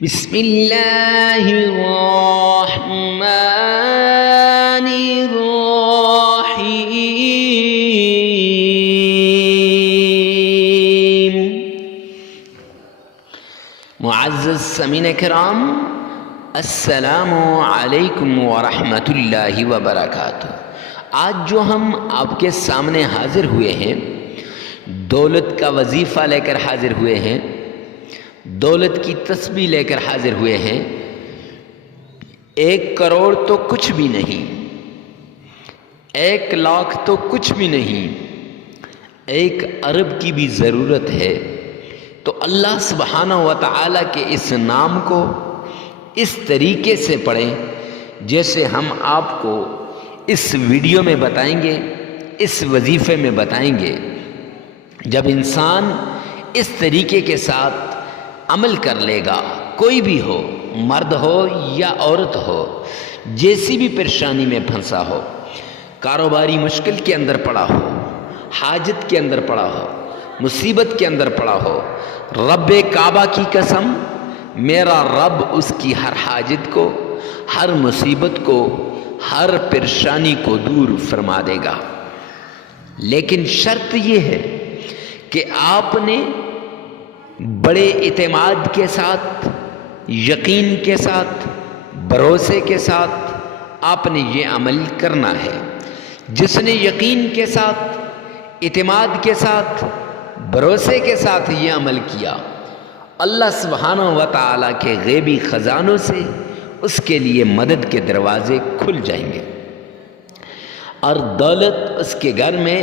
بسم اللہ الرحمن الرحیم۔ معزز سامعین کرام، السلام علیکم ورحمۃ اللہ وبرکاتہ۔ آج جو ہم آپ کے سامنے حاضر ہوئے ہیں، دولت کا وظیفہ لے کر حاضر ہوئے ہیں، دولت کی تسبیح لے کر حاضر ہوئے ہیں۔ 1 کروڑ تو کچھ بھی نہیں، 1 لاکھ تو کچھ بھی نہیں، 1 ارب کی بھی ضرورت ہے تو اللہ سبحانہ و تعالیٰ کے اس نام کو اس طریقے سے پڑھیں جیسے ہم آپ کو اس ویڈیو میں بتائیں گے، اس وظیفے میں بتائیں گے۔ جب انسان اس طریقے کے ساتھ عمل کر لے گا، کوئی بھی ہو، مرد ہو یا عورت ہو، جیسی بھی پریشانی میں پھنسا ہو، کاروباری مشکل کے اندر پڑا ہو، حاجت کے اندر پڑا ہو، مصیبت کے اندر پڑا ہو، رب کعبہ کی قسم، میرا رب اس کی ہر حاجت کو، ہر مصیبت کو، ہر پریشانی کو دور فرما دے گا۔ لیکن شرط یہ ہے کہ آپ نے بڑے اعتماد کے ساتھ، یقین کے ساتھ، بھروسے کے ساتھ آپ نے یہ عمل کرنا ہے۔ جس نے یقین کے ساتھ، اعتماد کے ساتھ، بھروسے کے ساتھ یہ عمل کیا، اللہ سبحانہ و تعالیٰ کے غیبی خزانوں سے اس کے لیے مدد کے دروازے کھل جائیں گے، اور دولت اس کے گھر میں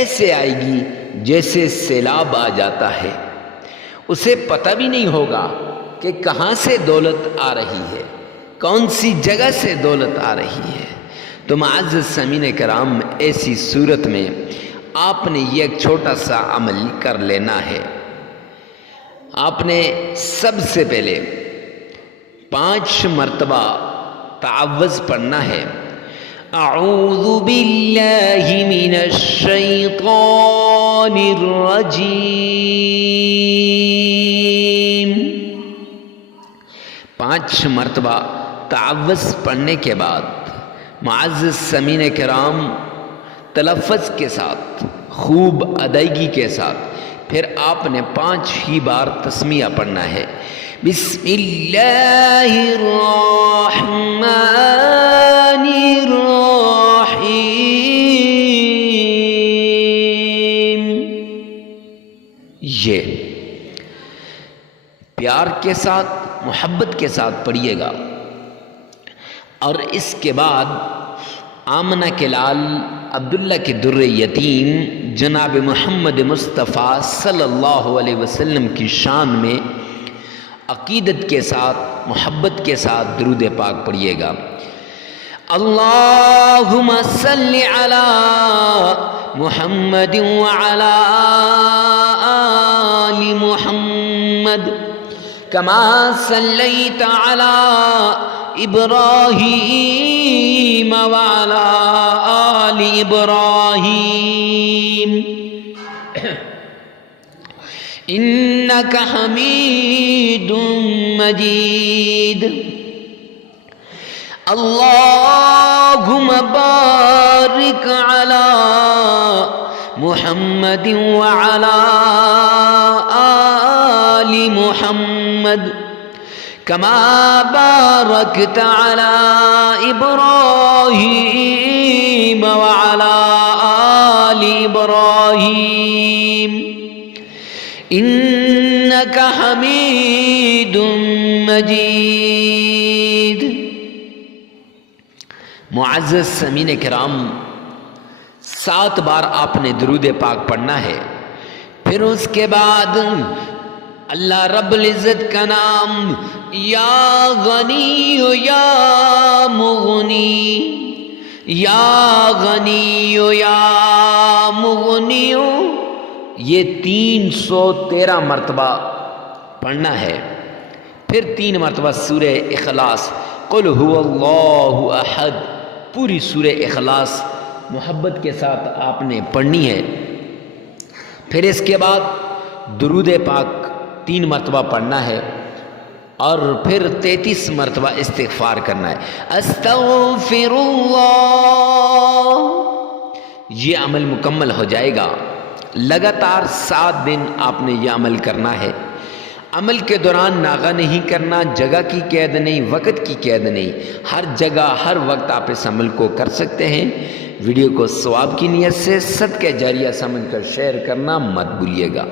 ایسے آئے گی جیسے سیلاب آ جاتا ہے۔ اسے پتہ بھی نہیں ہوگا کہ کہاں سے دولت آ رہی ہے، کون سی جگہ سے دولت آ رہی ہے۔ تو معزز سامعین کرام، ایسی صورت میں آپ نے یہ ایک چھوٹا سا عمل کر لینا ہے۔ آپ نے سب سے پہلے 5 مرتبہ تعوذ پڑھنا ہے۔ اعوذ باللہ من الشیطان الرجیم۔ 5 مرتبہ تعوذ پڑھنے کے بعد معزز سامعین کرام، تلفظ کے ساتھ، خوب ادائیگی کے ساتھ پھر آپ نے 5 ہی بار تسمیہ پڑھنا ہے۔ بسم اللہ الرحمن الرحیم۔ یہ پیار کے ساتھ، محبت کے ساتھ پڑھیے گا، اور اس کے بعد آمنہ کے لال عبداللہ کے در یتیم جناب محمد مصطفیٰ صلی اللہ علیہ وسلم کی شان میں عقیدت کے ساتھ، محبت کے ساتھ درود پاک پڑھیے گا۔ اللہم صلی علی محمد وعلی آل محمد کما صلیت علی ابراہیم وعلی آل ابراہیم انک حمید مجید۔ اللہم بارک علی محمد وعلی آل محمد کما بارکت علی ابراہیم وعلی آل ابراہیم انک حمید مجید۔ معزز سامعین کرام، 7 بار آپ نے درود پاک پڑھنا ہے۔ پھر اس کے بعد اللہ رب العزت کا نام یا غنی یا مغنی، یا غنی یا مغنی، یہ 313 مرتبہ پڑھنا ہے۔ پھر 3 مرتبہ سورہ اخلاص، قل هو اللہ احد، پوری سورہ اخلاص محبت کے ساتھ آپ نے پڑھنی ہے۔ پھر اس کے بعد درود پاک 3 مرتبہ پڑھنا ہے۔ اور پھر 33 مرتبہ استغفار کرنا ہے، استغفر اللہ۔ یہ عمل مکمل ہو جائے گا۔ لگاتار 7 دن آپ نے یہ عمل کرنا ہے۔ عمل کے دوران ناغہ نہیں کرنا، جگہ کی قید نہیں، وقت کی قید نہیں، ہر جگہ ہر وقت آپ اس عمل کو کر سکتے ہیں۔ ویڈیو کو ثواب کی نیت سے صدقہ جاریہ سمجھ کر شیئر کرنا مت بھولیے گا۔